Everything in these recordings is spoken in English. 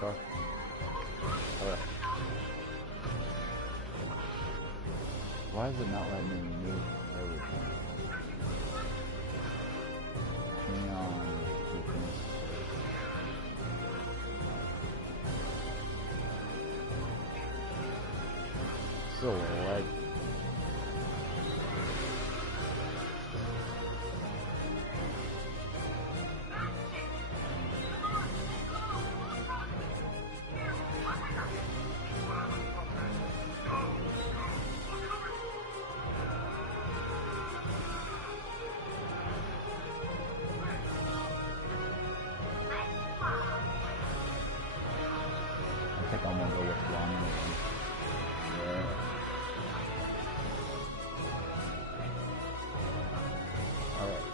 car. Alright. Why is it not letting me move? There we go. Hang on. So like. I think I'm gonna go with one. Yeah. Alright.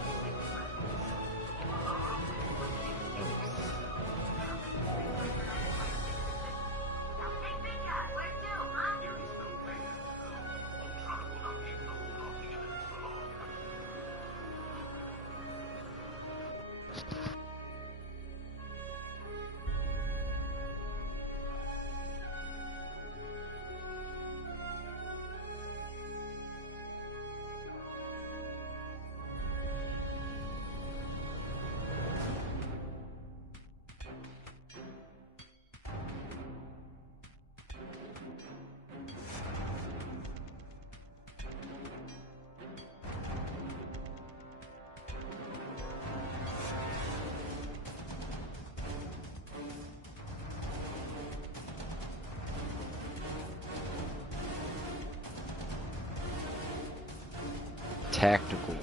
Tactical.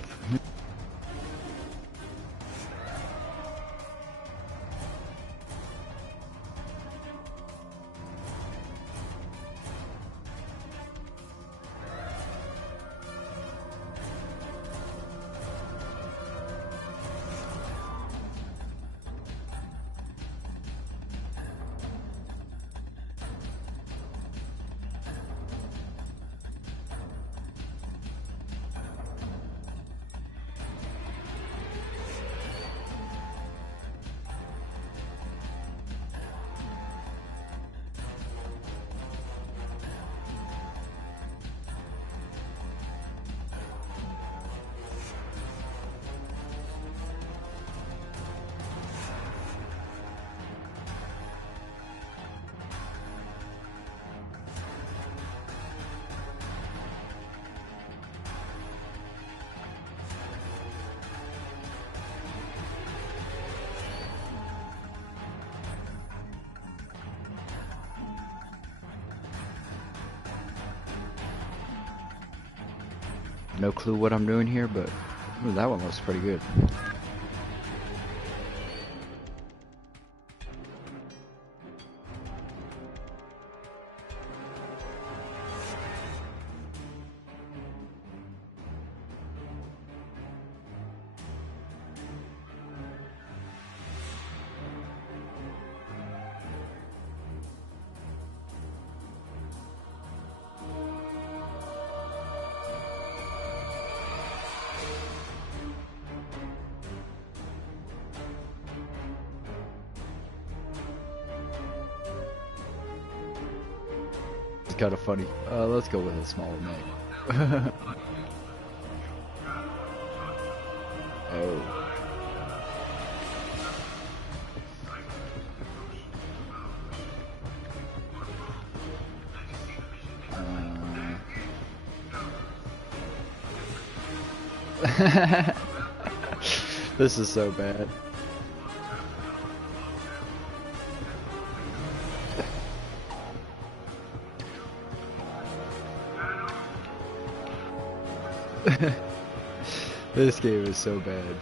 No clue what I'm doing here, but ooh, that one looks pretty good. It's kind of funny. Let's go with a smaller name. Oh. This is so bad. This game is so bad.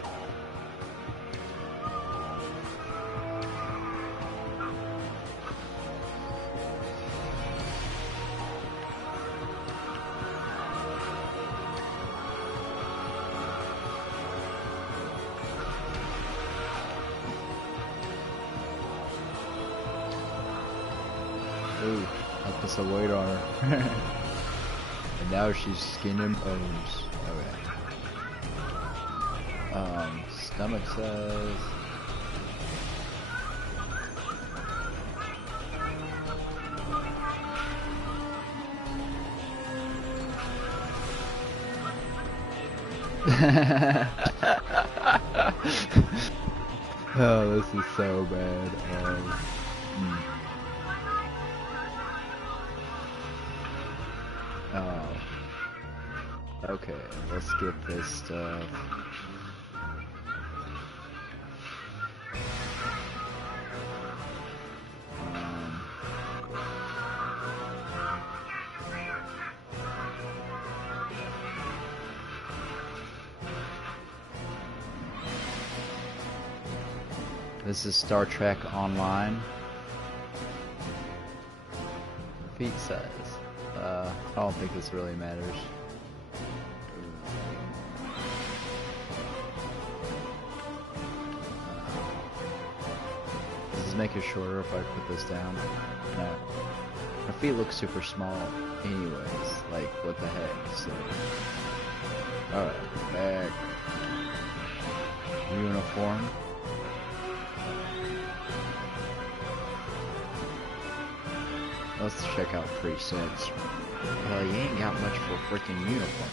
Ooh, I put some weight on her. And now she's skinning bones. Okay. Stomach says... Oh, this is so bad. Oh. Okay, let's get this stuff. This is Star Trek Online. Feet size. I don't think this really matters. Does this make it shorter if I put this down? No. My feet look super small anyways. Like, what the heck? So. Alright, back. Uniform. Let's check out presets. Well, you ain't got much for a freaking uniform.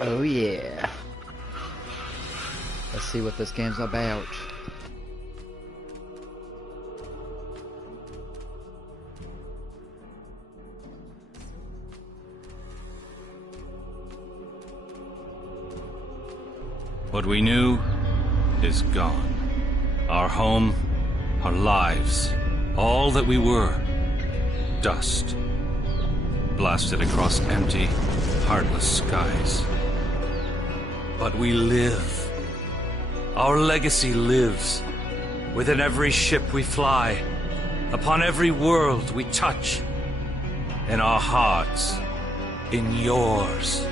Oh yeah. Let's see what this game's about. What we knew is gone. Our home, our lives, all that we were, dust. Blasted across empty, heartless skies. But we live. Our legacy lives within every ship we fly, upon every world we touch, in our hearts, in yours.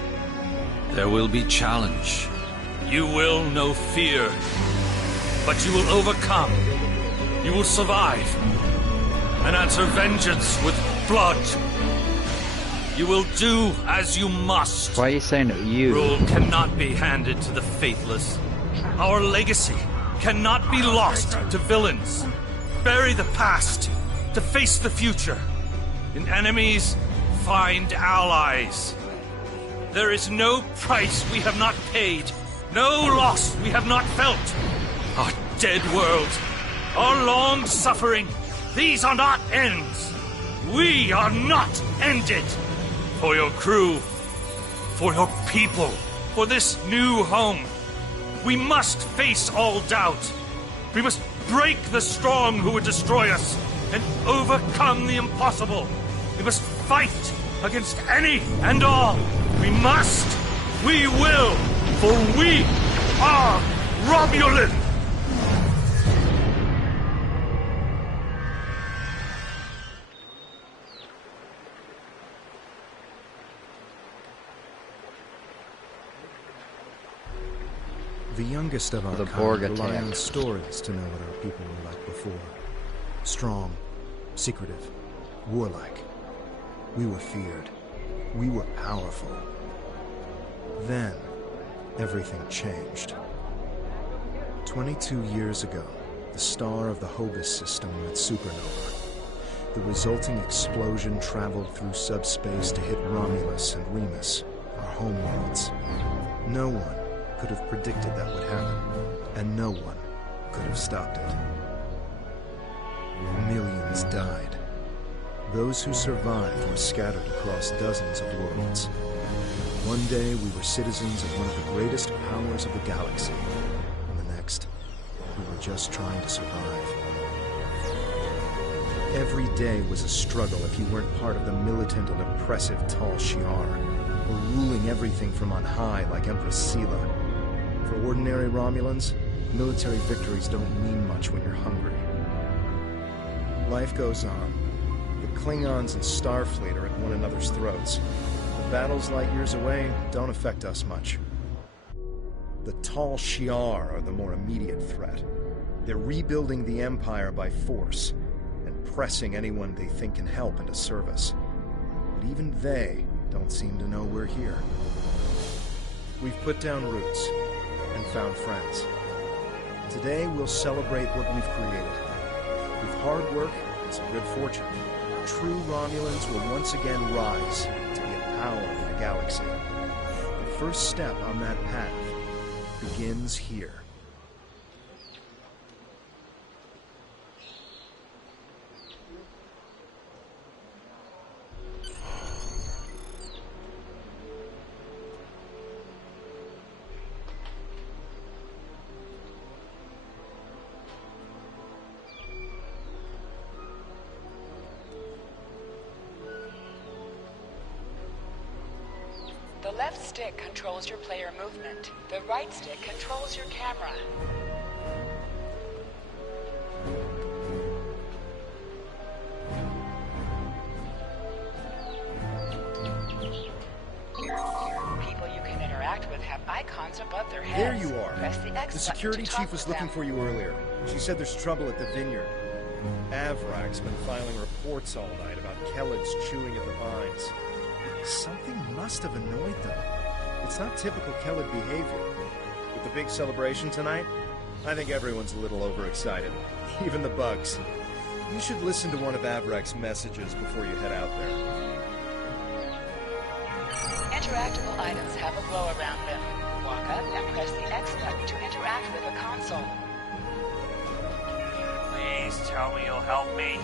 There will be challenge. You will know fear, but you will overcome. You will survive and answer vengeance with blood. You will do as you must. Why are you saying you? Rule cannot be handed to the faithless. Our legacy cannot be lost to villains. Bury the past to face the future. In enemies, find allies. There is no price we have not paid, no loss we have not felt. Our dead world, our long suffering, these are not ends. We are not ended. For your crew, for your people, for this new home, we must face all doubt. We must break the strong who would destroy us and overcome the impossible. We must fight against any and all. We must, we will, for we are Romulan. The youngest of our The kind Borg rely attack. on stories to know what our people were like before. Strong, secretive, warlike. We were feared. We were powerful. Then, everything changed. 22 years ago, the star of the Hobus system went supernova. The resulting explosion traveled through subspace to hit Romulus and Remus, our homeworlds. No one could have predicted that would happen, and no one could have stopped it. Millions died. Those who survived were scattered across dozens of worlds. One day we were citizens of one of the greatest powers of the galaxy, and the next, we were just trying to survive. Every day was a struggle if you weren't part of the militant and oppressive Tal Shiar, or ruling everything from on high like Empress Sela. For ordinary Romulans, military victories don't mean much when you're hungry. Life goes on. The Klingons and Starfleet are at one another's throats. The battles light years away don't affect us much. The Tal Shiar are the more immediate threat. They're rebuilding the Empire by force, and pressing anyone they think can help into service. But even they don't seem to know we're here. We've put down roots and found friends. Today we'll celebrate what we've created. With hard work and some good fortune, true Romulans will once again rise to be a power in the galaxy. The first step on that path begins here. The left stick controls your player movement. The right stick controls your camera. People you can interact with have icons above their heads. There you are. Press the X The button security to talk chief was with looking them. for you earlier. She said there's trouble at the vineyard. Avrak's been filing reports all night about Kellids chewing at the vines. Something must have annoyed them. It's not typical Kellid behavior. With the big celebration tonight, I think everyone's a little overexcited. Even the bugs. You should listen to one of Avrak's messages before you head out there. Interactable items have a glow around them. Walk up and press the X button to interact with the console. Please tell me you'll help me.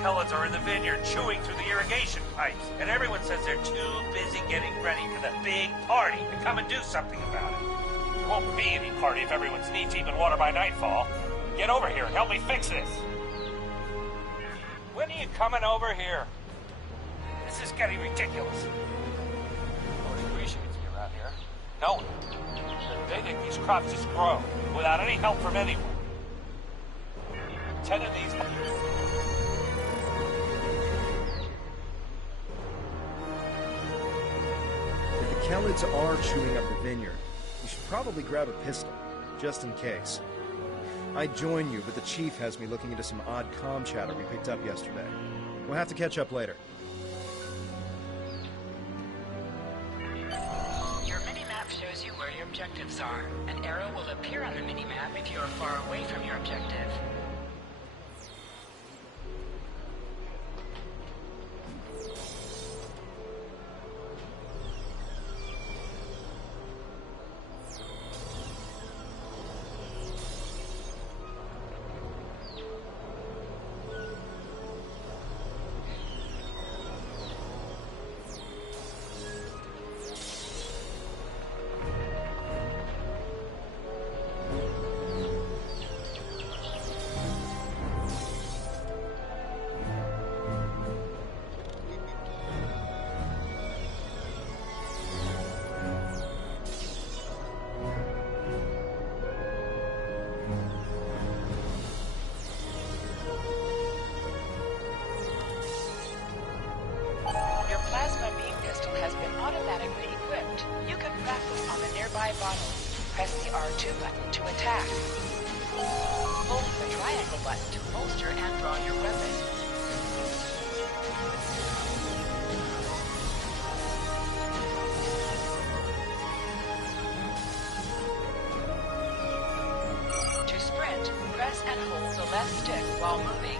Kellids are in the vineyard chewing through the irrigation pipes, and everyone says they're too busy getting ready for the big party to come and do something about it. There won't be any party if everyone's knee-deep in water by nightfall. Get over here and help me fix this. When are you coming over here? This is getting ridiculous. Nobody appreciates me around here. No one. They think these crops just grow without any help from anyone. 10 of these... If the Kellids are chewing up the vineyard, you should probably grab a pistol, just in case. I'd join you, but the chief has me looking into some odd comm chatter we picked up yesterday. We'll have to catch up later. Your minimap shows you where your objectives are. An arrow will appear on the minimap if you are far away from your objective. L2 button to attack. Hold the triangle button to holster and draw your weapon. To sprint, press and hold the left stick while moving.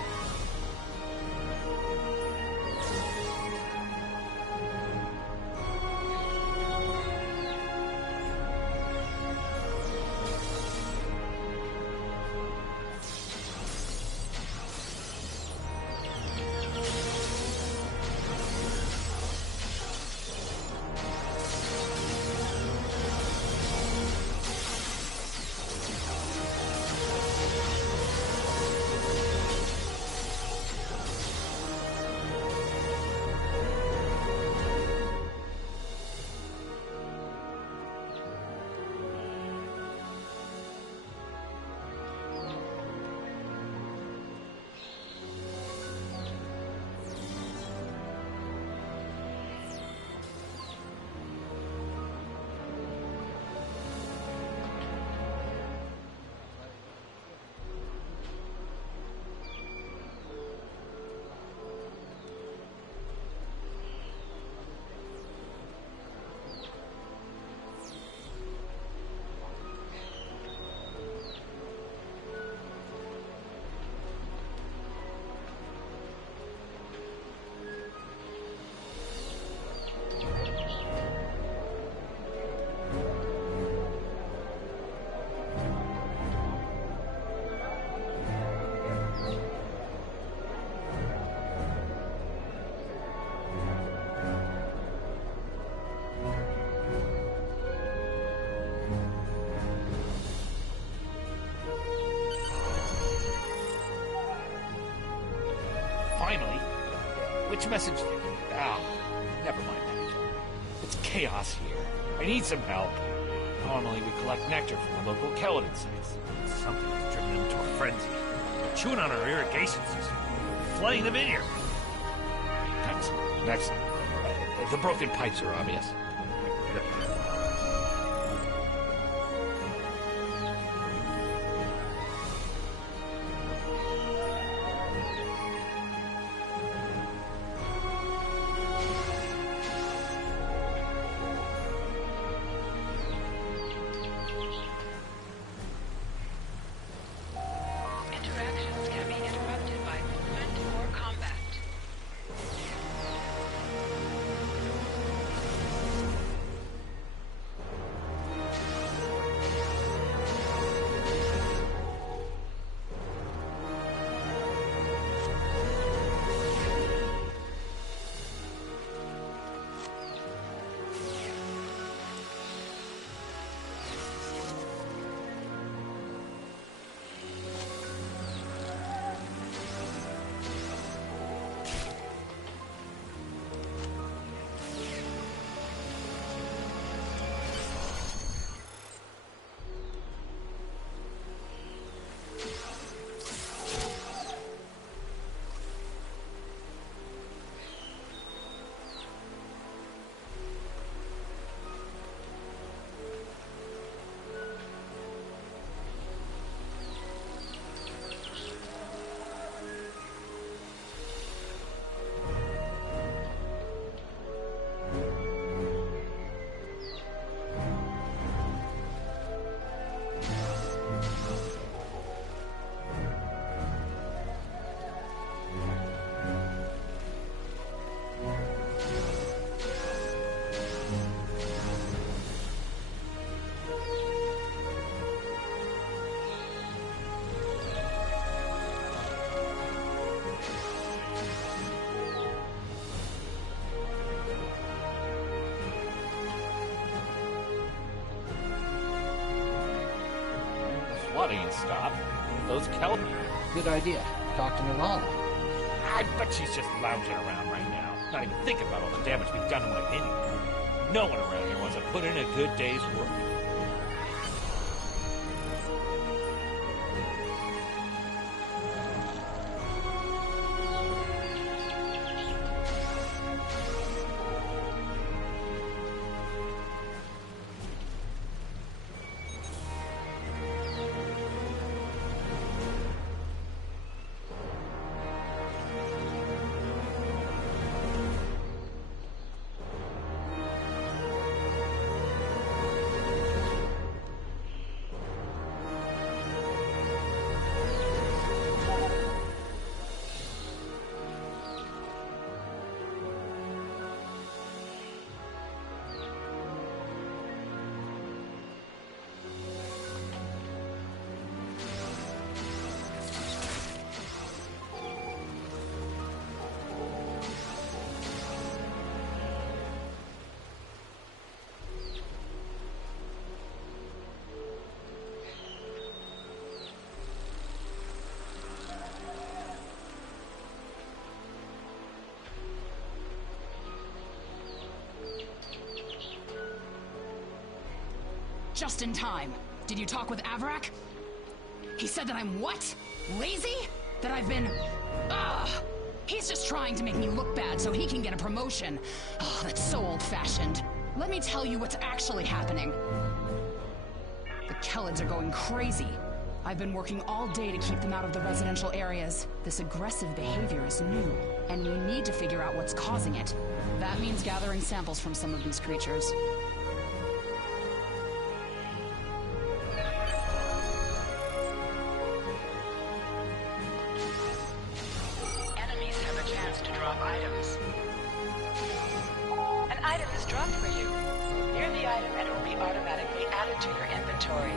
Finally? Which message? Never mind that. It's chaos here. I need some help. Normally we collect nectar from the local Keladin sites. Something has driven them to a frenzy. They're chewing on our irrigation system, flooding the vineyard. Excellent. The broken pipes are obvious. Interactions can be interrupted by movement or combat. Flooding stop. Those Keladin. Good idea. Talk to Nirvana. I bet she's just lounging around right now, not even thinking about all the damage we've done to my vineyard. No one around here wants to put in a good day's work. just in time. Did you talk with Avrak? He said that I'm what? Lazy? That I've been... Ugh! He's just trying to make me look bad so he can get a promotion. Oh, that's so old-fashioned. Let me tell you what's actually happening. The Kellids are going crazy. I've been working all day to keep them out of the residential areas. This aggressive behavior is new, and we need to figure out what's causing it. That means gathering samples from some of these creatures. Enemies have a chance to drop items. An item is dropped for you. Near the item and it will be automatically added to your inventory.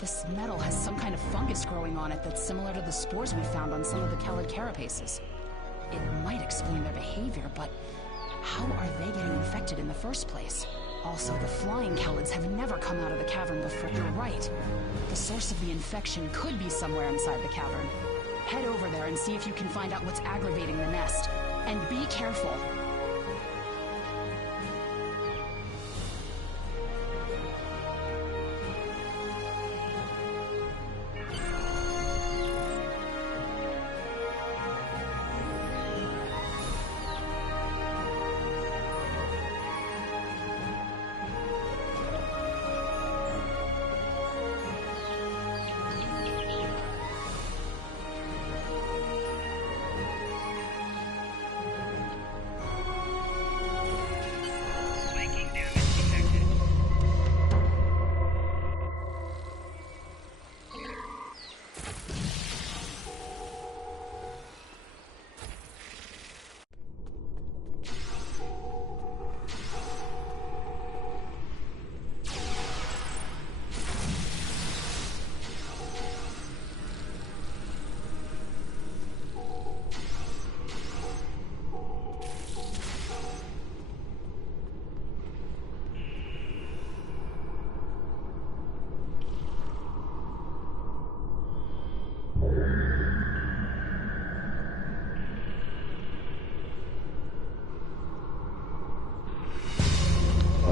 This metal has some kind of fungus growing on it that's similar to the spores we found on some of the Kellid carapaces. It might explain their behavior, but how are they getting infected in the first place? Also, the flying Kellids have never come out of the cavern before. You're right. The source of the infection could be somewhere inside the cavern. Head over there and see if you can find out what's aggravating the nest. And be careful.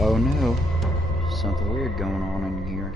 Oh no, something weird going on in here.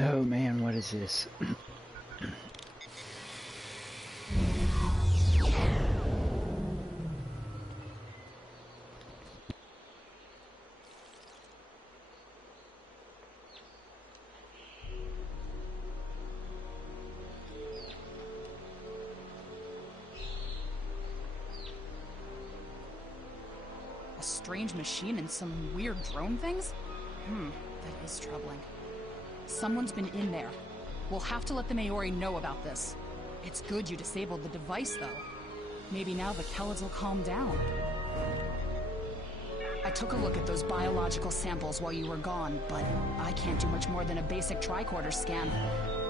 Oh man, what is this? strange machine and some weird drone things? That is troubling. Someone's been in there. We'll have to let the Maori know about this. It's good you disabled the device, though. Maybe now the Kellids will calm down. I took a look at those biological samples while you were gone, but I can't do much more than a basic tricorder scan.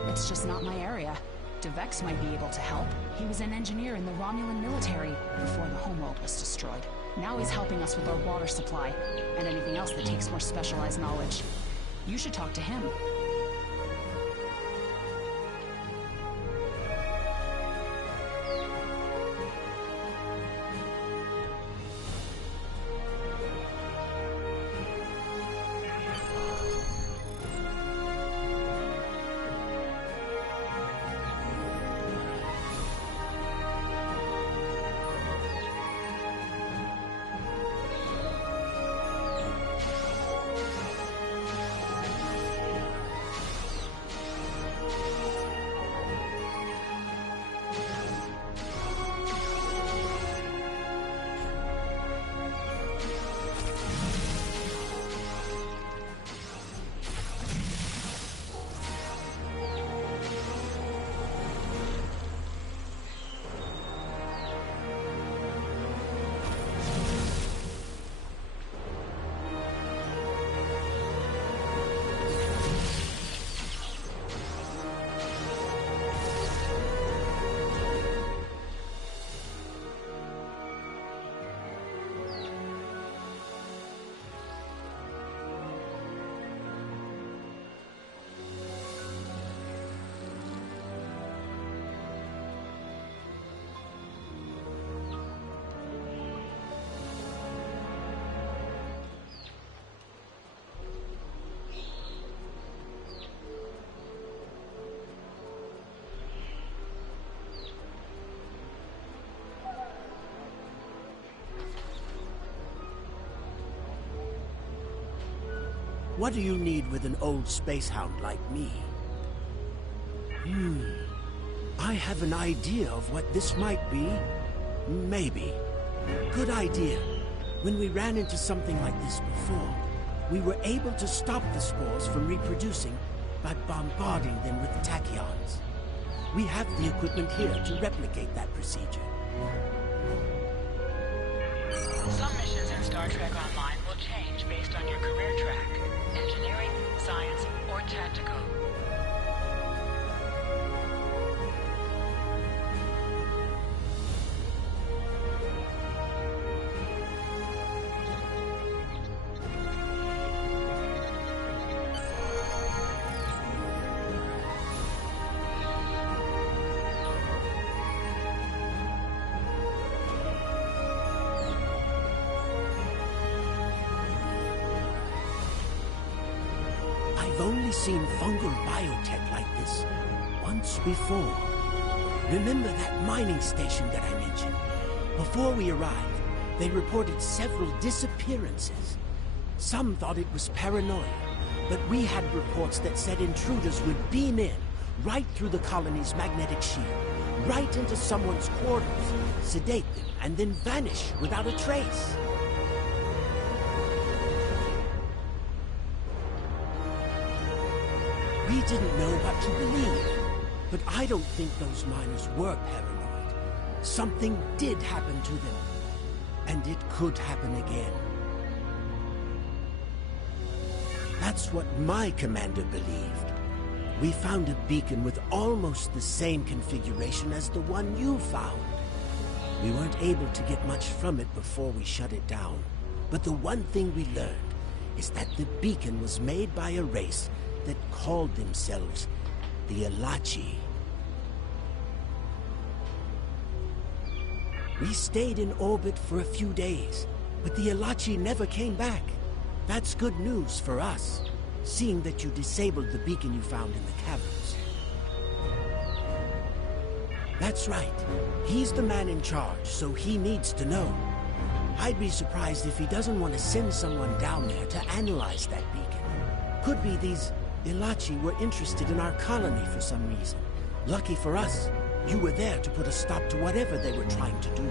It's just not my area. DeVex might be able to help. He was an engineer in the Romulan military before the homeworld was destroyed. Now he's helping us with our water supply, and anything else that takes more specialized knowledge. You should talk to him. What do you need with an old space hound like me? I have an idea of what this might be. Maybe. Good idea. When we ran into something like this before, we were able to stop the spores from reproducing by bombarding them with tachyons. We have the equipment here to replicate that procedure. Some missions in Star Trek Online will change based on your career track. Engineering, science, or tactical. I've only seen fungal biotech like this once before. Remember that mining station that I mentioned? Before we arrived, they reported several disappearances. Some thought it was paranoia, but we had reports that said intruders would beam in right through the colony's magnetic shield, right into someone's quarters, sedate them, and then vanish without a trace. We didn't know what to believe, but I don't think those miners were paranoid. Something did happen to them, and it could happen again. That's what my commander believed. We found a beacon with almost the same configuration as the one you found. We weren't able to get much from it before we shut it down, but the one thing we learned is that the beacon was made by a race that called themselves the Elachi. We stayed in orbit for a few days, but the Elachi never came back. That's good news for us, seeing that you disabled the beacon you found in the caverns. That's right. He's the man in charge, so he needs to know. I'd be surprised if he doesn't want to send someone down there to analyze that beacon. Could be these Elachi were interested in our colony for some reason. Lucky for us, you were there to put a stop to whatever they were trying to do.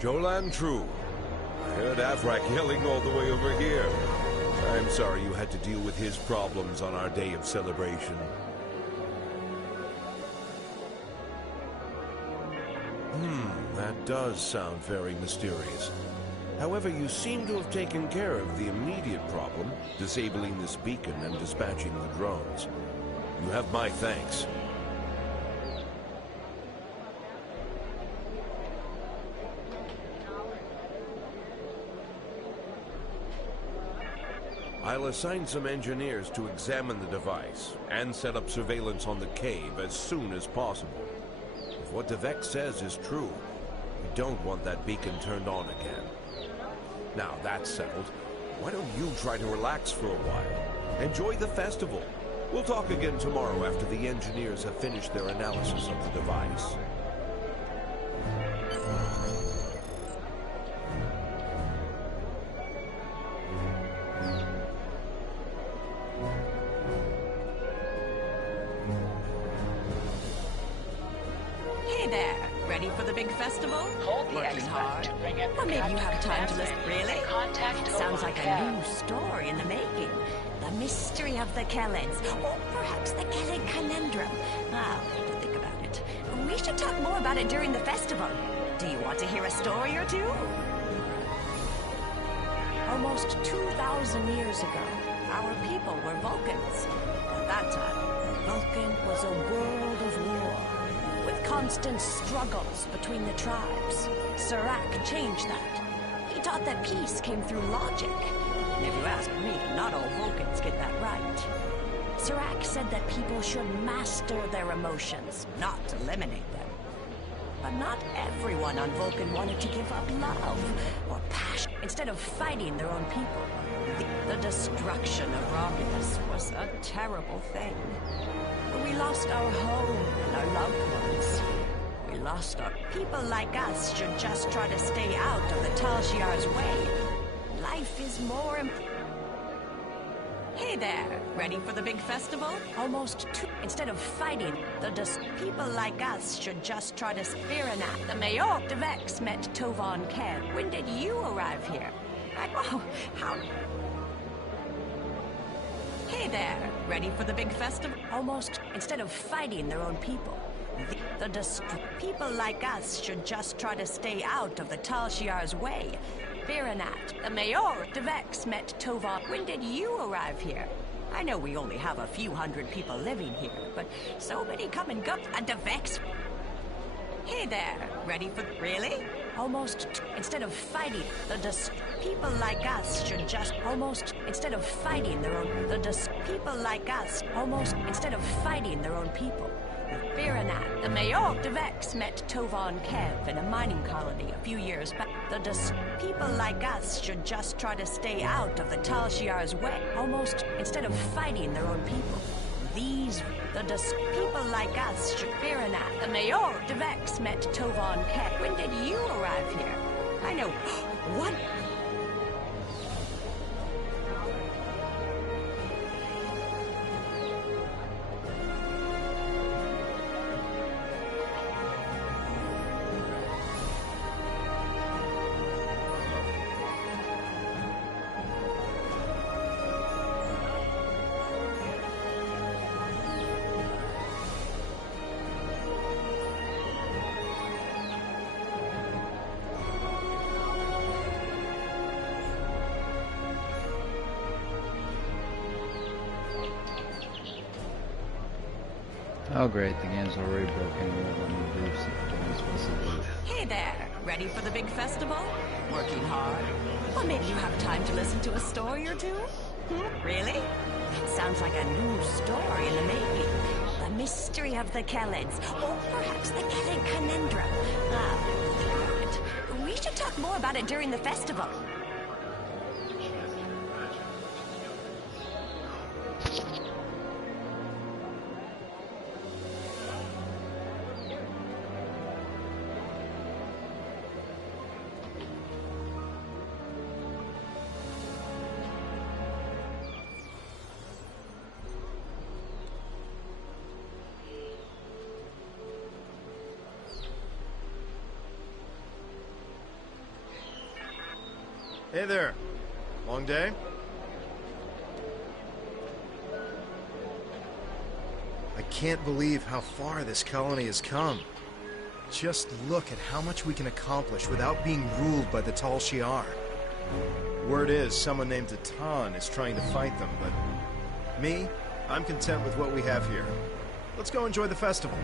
Jolan True. I heard Avrak yelling all the way over here. I'm sorry you had to deal with his problems on our day of celebration. That does sound very mysterious. However, you seem to have taken care of the immediate problem, disabling this beacon and dispatching the drones. You have my thanks. I'll assign some engineers to examine the device and set up surveillance on the cave as soon as possible. If what Devek says is true, we don't want that beacon turned on again. Now that's settled, why don't you try to relax for a while? Enjoy the festival. We'll talk again tomorrow after the engineers have finished their analysis of the device. Ready for the big festival? Hold the Working X hard? button to bring up Or maybe you have time to listen. Really? Contact Sounds like a new story in the making. The mystery of the Kellens. Or perhaps the Kellen conundrum. I'll have to think about it. We should talk more about it during the festival. Do you want to hear a story or two? Almost 2,000 years ago, our people were Vulcans. At that time, Vulcan was a world of war, with constant struggles between the tribes. Serac changed that. He taught that peace came through logic. And if you ask me, not all Vulcans get that right. Serac said that people should master their emotions, not eliminate them. But not everyone on Vulcan wanted to give up love or passion. Instead of fighting their own people, the destruction of Romulus was a terrible thing. We lost our home and our loved ones. We lost our... People like us should just try to stay out of the Tal Shiar's way. Life is more important. Hey there, ready for the big festival? Instead of fighting, people like us should just try to Spirinat. The Mayor Devex met Tovan Kev. When did you arrive here? How... Hey there, ready for the big festival? Instead of fighting their own people. People like us should just try to stay out of the Tal Shiar's way. Spirinat, the Mayor Devex met Tovan. When did you arrive here? I know we only have a few hundred people living here, but so many come and go. And Devex... Hey there, ready for... Really? Instead of fighting, people like us should just... Instead of fighting their own... People like us... Instead of fighting their own people. Spirinat, the Mayor Devex met Tovan Kev in a mining colony a few years back. People like us should just try to stay out of the Tal Shiar's way. Instead of fighting their own people. People like us should... Spirinat, the Mayor Devex met Tovan Kev. When did you arrive here? I know... What? Oh great, the game's already broken. Let me do something I'm supposed to do. Hey there, ready for the big festival? Working hard? Or maybe you have time to listen to a story or two? Really? Sounds like a new story in the making. The mystery of the Kellens. Or perhaps the Kellen conundrum. We should talk more about it during the festival. Hey there. Long day? I can't believe how far this colony has come. Just look at how much we can accomplish without being ruled by the Tal Shiar. Word is, someone named Atan is trying to fight them, but me, I'm content with what we have here. Let's go enjoy the festival.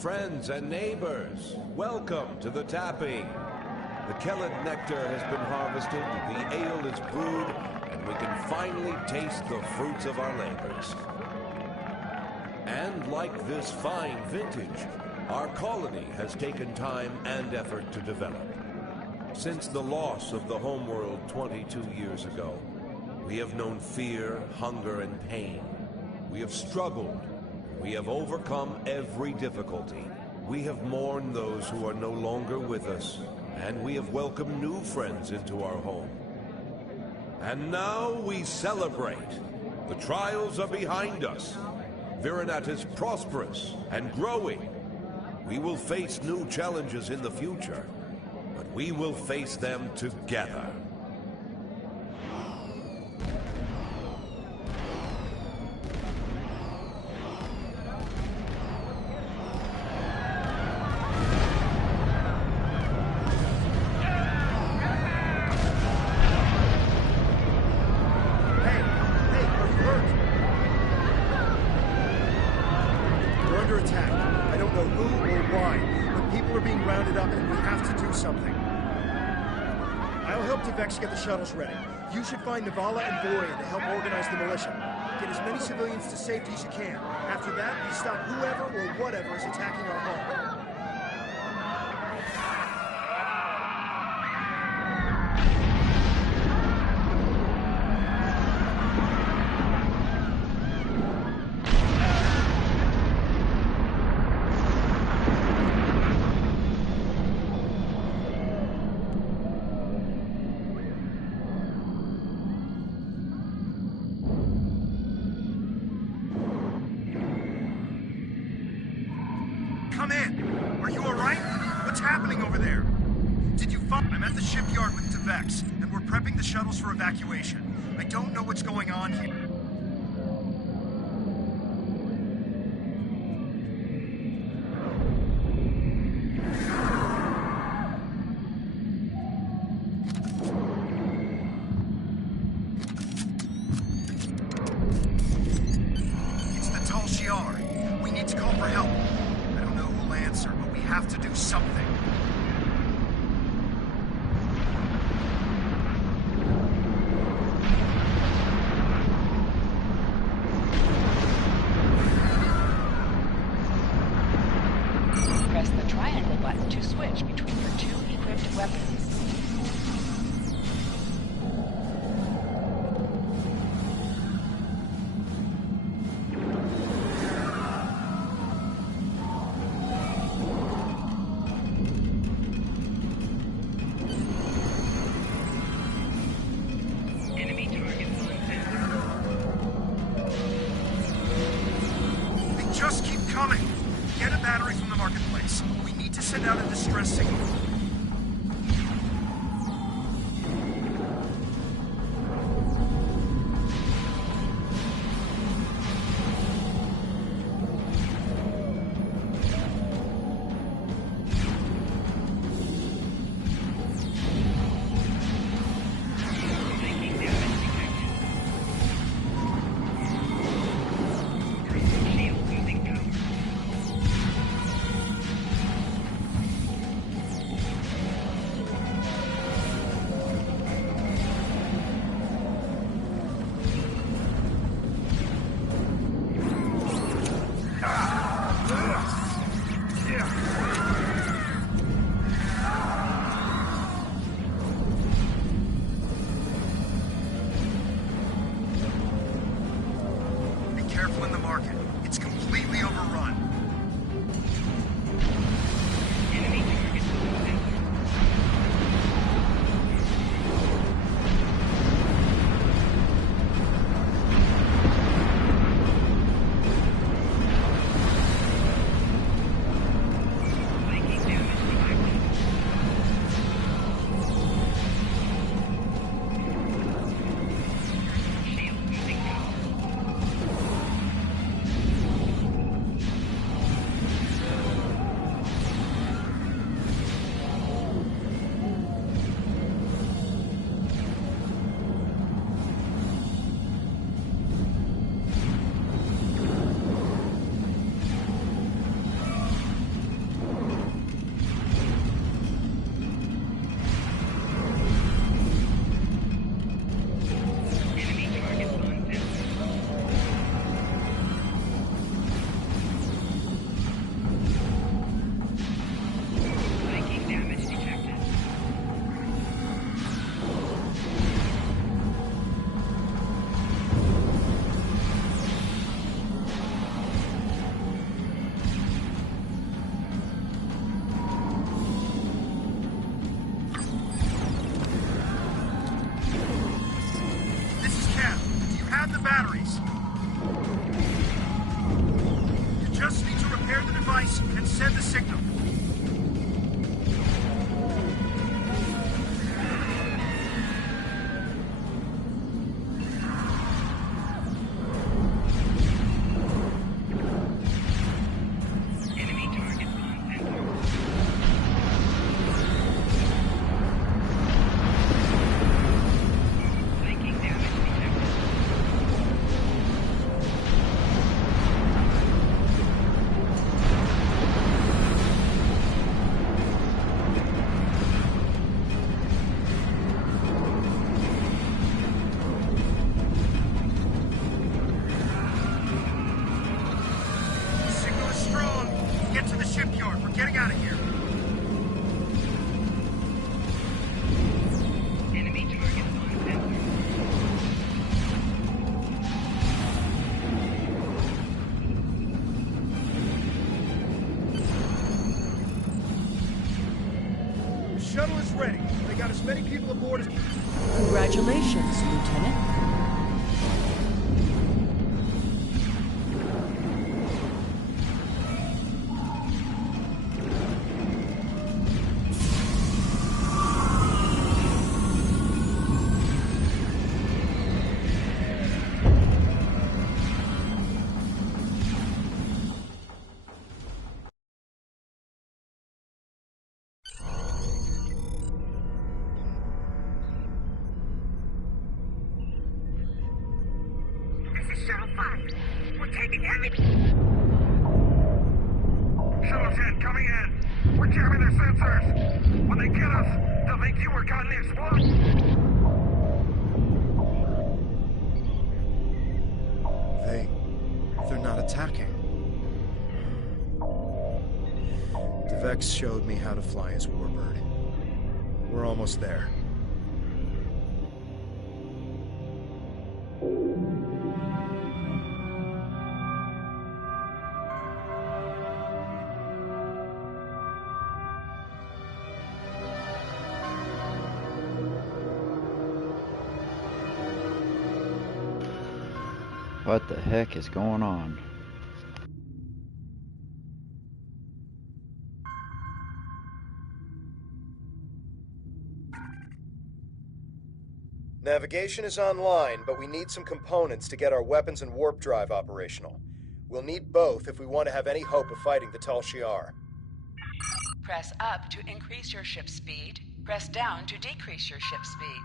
Friends and neighbors, welcome to the tapping. The Kelid nectar has been harvested, the ale is brewed, and we can finally taste the fruits of our labors. And like this fine vintage, our colony has taken time and effort to develop. Since the loss of the homeworld 22 years ago, we have known fear, hunger, and pain. We have struggled. We have overcome every difficulty. We have mourned those who are no longer with us, and we have welcomed new friends into our home. And now we celebrate. The trials are behind us. Virinat is prosperous and growing. We will face new challenges in the future, but we will face them together. Get the shuttles ready. You should find Navala and Borean to help organize the militia. Get as many civilians to safety as you can. After that, you stop whoever or whatever is attacking our home. Come in! Are you alright? What's happening over there? Did you find... I'm at the shipyard with Devex, and we're prepping the shuttles for evacuation. I don't know what's going on here. It's the Tal Shiar. We need to call for help. Answer, but we have to do something. Press the triangle button to switch between your two equipped weapons. Just keep coming. Get a battery from the marketplace. We need to send out a distress signal. device and send the signal. Shuttle is ready. They got as many people aboard as... Congratulations, Lieutenant. They're not attacking. DeVex showed me how to fly his warbird. We're almost there. What the heck is going on? Navigation is online, but we need some components to get our weapons and warp drive operational. We'll need both if we want to have any hope of fighting the Tal Shiar. Press up to increase your ship's speed. Press down to decrease your ship's speed.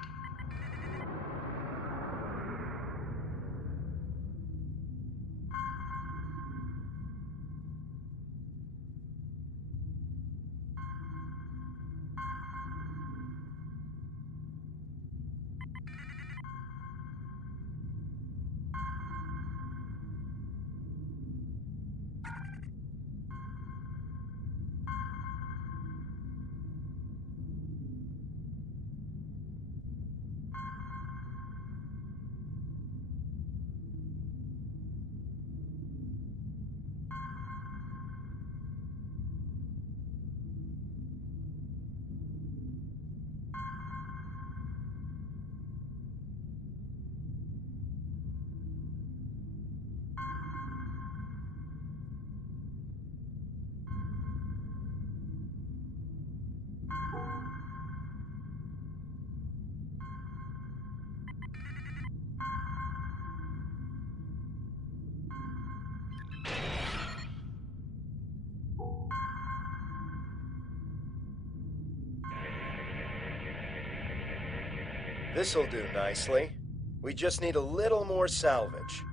This'll do nicely. We just need a little more salvage.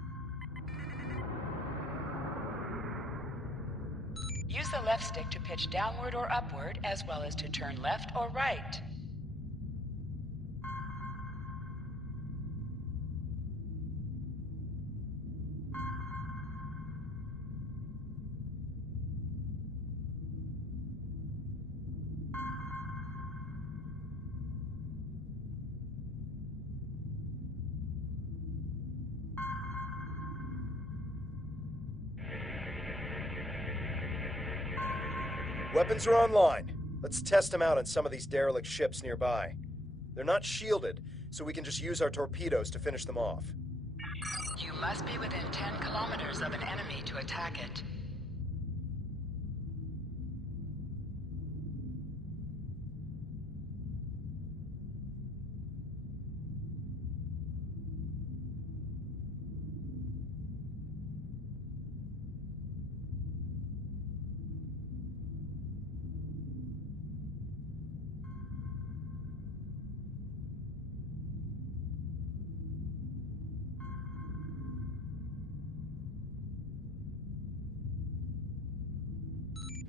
Use the left stick to pitch downward or upward, as well as to turn left or right. Weapons are online. Let's test them out on some of these derelict ships nearby. They're not shielded, so we can just use our torpedoes to finish them off. You must be within 10 kilometers of an enemy to attack it.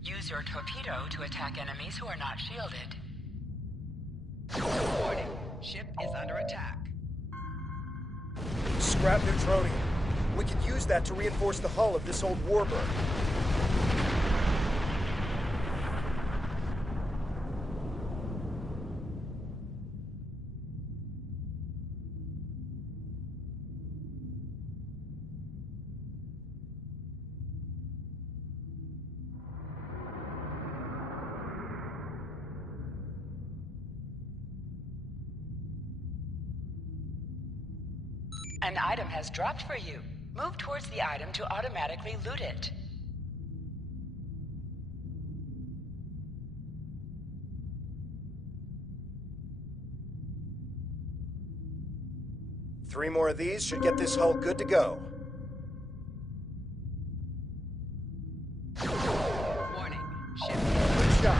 Use your torpedo to attack enemies who are not shielded. Warning. Ship is under attack. Scrap neutronium. We could use that to reinforce the hull of this old warbird. An item has dropped for you. Move towards the item to automatically loot it. Three more of these should get this hull good to go. Warning. Ship. Good shot.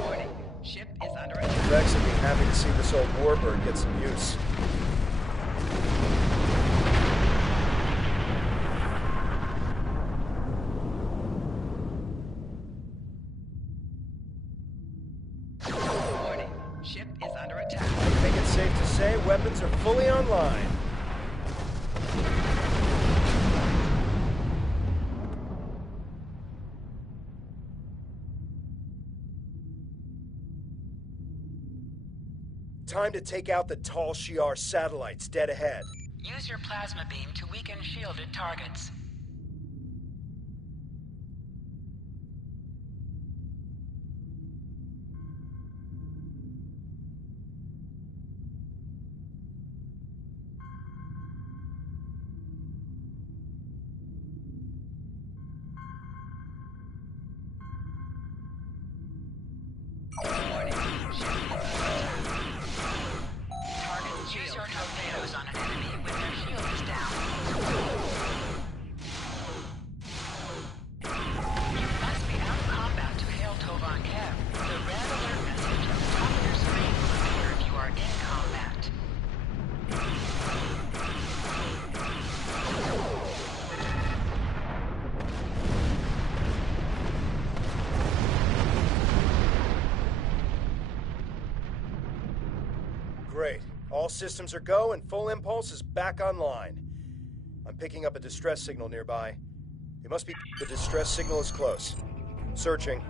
Warning. Ship is under attack. Rex would be happy to see this old warbird get some use. Warning. Ship is under attack. I think it's safe to say weapons are fully online. Time to take out the Tal Shiar satellites dead ahead. Use your plasma beam to weaken shielded targets. Warning. Ship is under attack. Targets use your torpedoes on an enemy when their shield is down. You must be out of combat to hail Tovan Kev. The red alert message at the top of your screen will appear if you are in combat. Great. All systems are go and full impulse is back online. I'm picking up a distress signal nearby. It must be... The distress signal is close. Searching.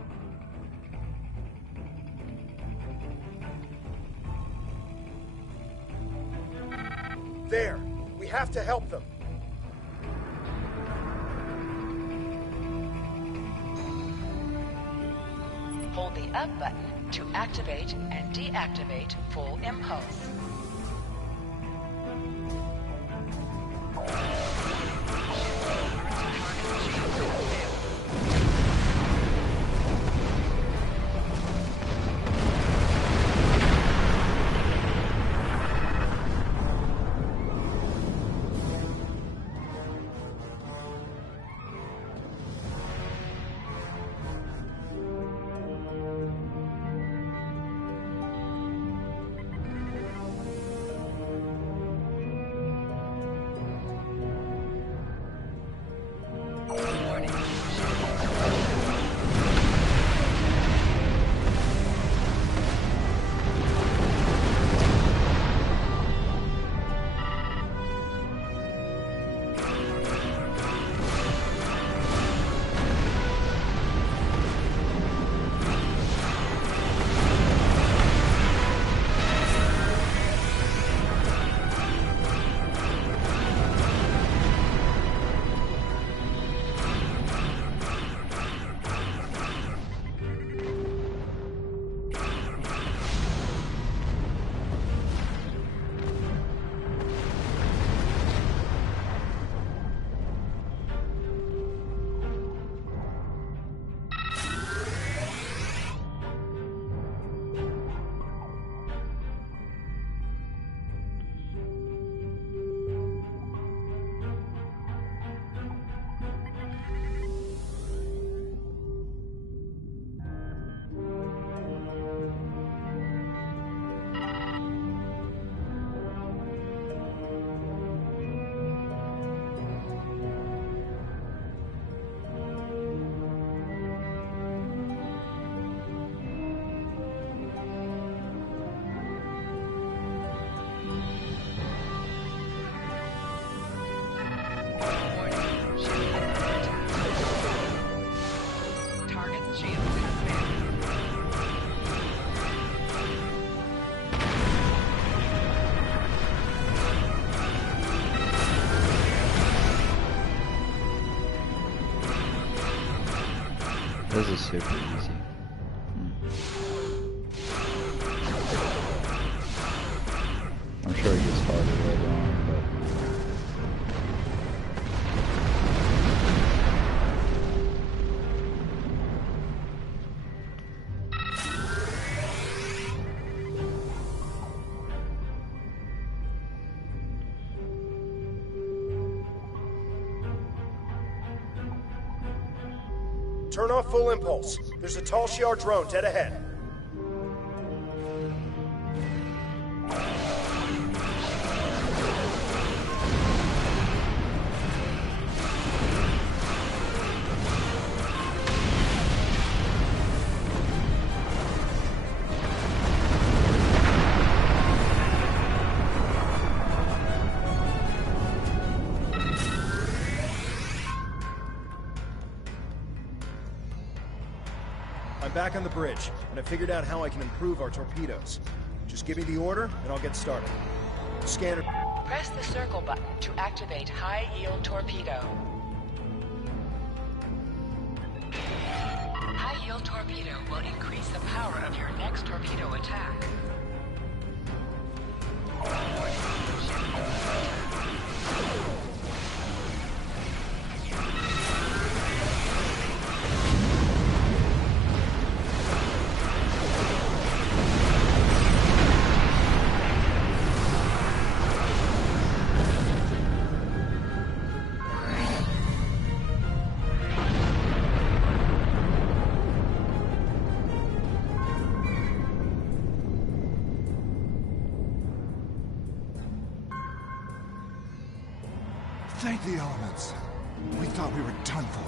There! We have to help them! Hold the up button to activate and deactivate full impulse. This is super easy. I'm sure it gets harder later on, but... Turn off full impulse. There's a Tal Shiar drone dead ahead. I'm back on the bridge, and I figured out how I can improve our torpedoes. Just give me the order, and I'll get started. Scanner... Press the circle button to activate high-yield torpedo. High-yield torpedo will increase the power of your next torpedo attack. Thank the elements. We thought we were done for.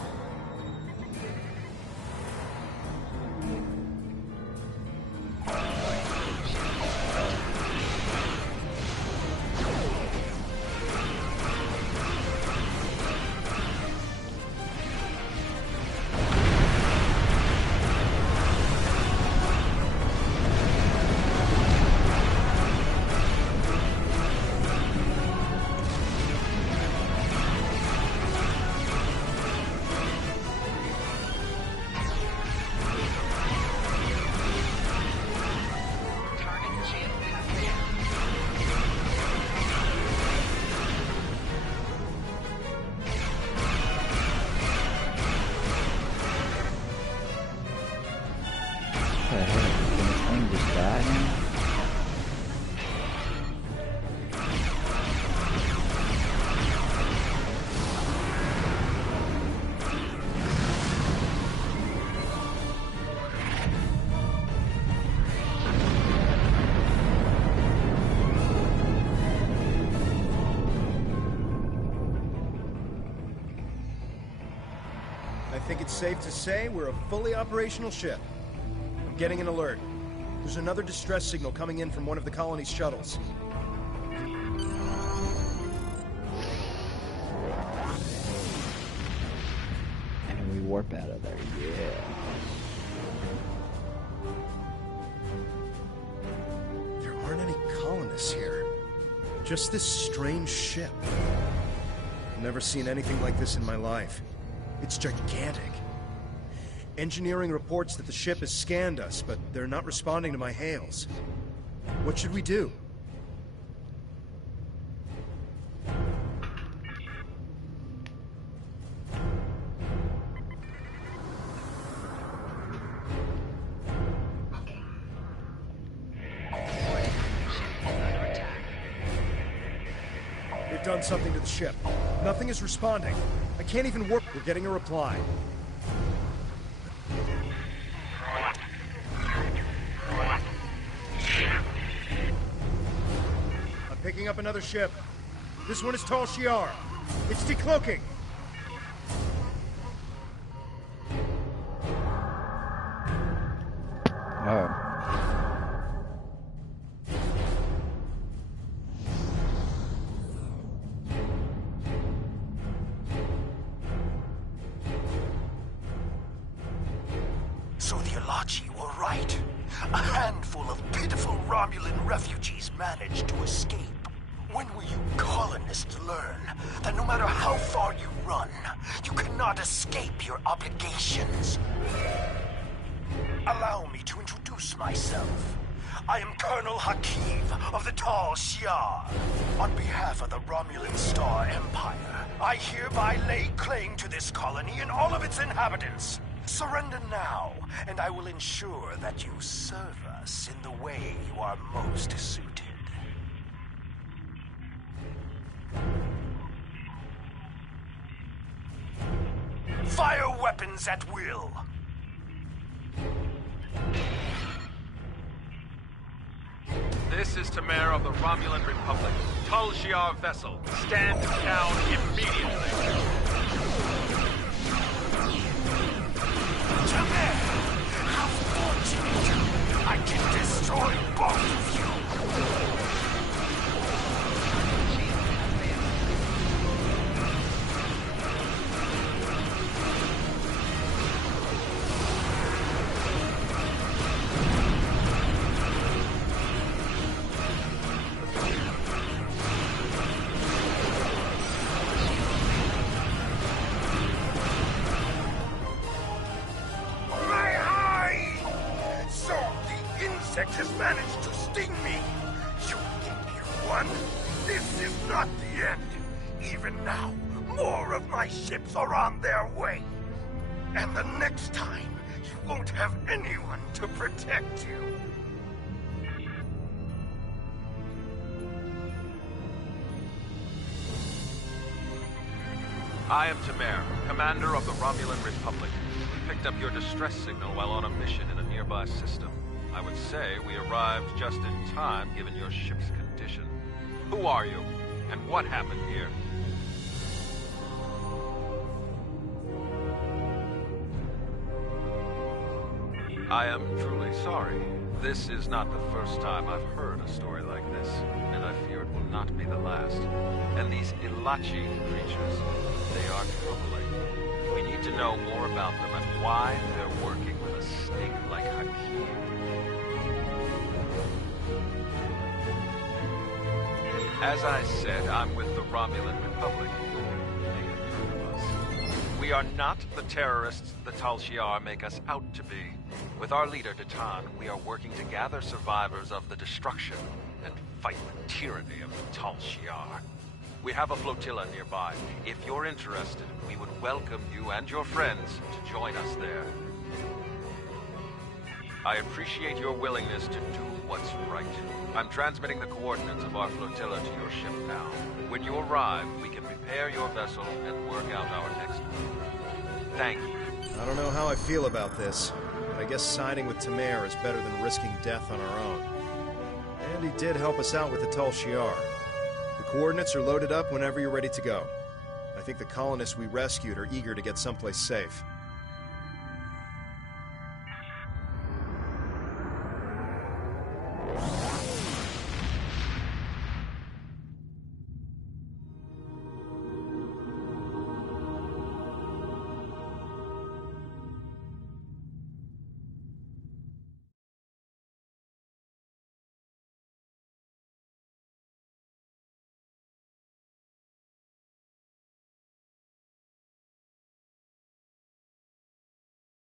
I think it's safe to say we're a fully operational ship. I'm getting an alert. There's another distress signal coming in from one of the colony's shuttles. And we warp out of there, yeah. There aren't any colonists here. Just this strange ship. I've never seen anything like this in my life. It's gigantic. Engineering reports that the ship has scanned us, but they're not responding to my hails. What should we do? They've done something to the ship. Nothing is responding. I can't even warp. We're getting a reply. I'm picking up another ship. This one is Tal Shiar. It's decloaking. Oh. So the Alachi were right. A handful of pitiful Romulan refugees managed to escape. When will you colonists learn that no matter how far you run, you cannot escape your obligations? Allow me to introduce myself. I am Colonel Hakiv of the Tal Shiar. On behalf of the Romulan Star Empire, I hereby lay claim to this colony and all of its inhabitants. Surrender now, and I will ensure that you serve us in the way you are most suited. Fire weapons at will! This is Tamer of the Romulan Republic. Tal Shiar vessel. Stand down immediately. Tamer! How fortunate! I can destroy both of you! Has managed to sting me. You think you won? This is not the end. Even now, more of my ships are on their way. And the next time, you won't have anyone to protect you. I am Tamer, commander of the Romulan Republic. We picked up your distress signal while on a mission in a nearby system. I would say we arrived just in time, given your ship's condition. Who are you, and what happened here? I am truly sorry. This is not the first time I've heard a story like this, and I fear it will not be the last. And these Ilachi creatures, they are troubling. We need to know more about them and why they're working with a snake like Hakim. As I said, I'm with the Romulan Republic. They have heard of us. We are not the terrorists the Tal Shiar make us out to be. With our leader, Datan, we are working to gather survivors of the destruction and fight the tyranny of the Tal Shiar. We have a flotilla nearby. If you're interested, we would welcome you and your friends to join us there. I appreciate your willingness to do what's right. I'm transmitting the coordinates of our flotilla to your ship now. When you arrive, we can repair your vessel and work out our next move. Thank you. I don't know how I feel about this, but I guess siding with Tamer is better than risking death on our own. And he did help us out with the Tal Shiar. The coordinates are loaded up whenever you're ready to go. I think the colonists we rescued are eager to get someplace safe.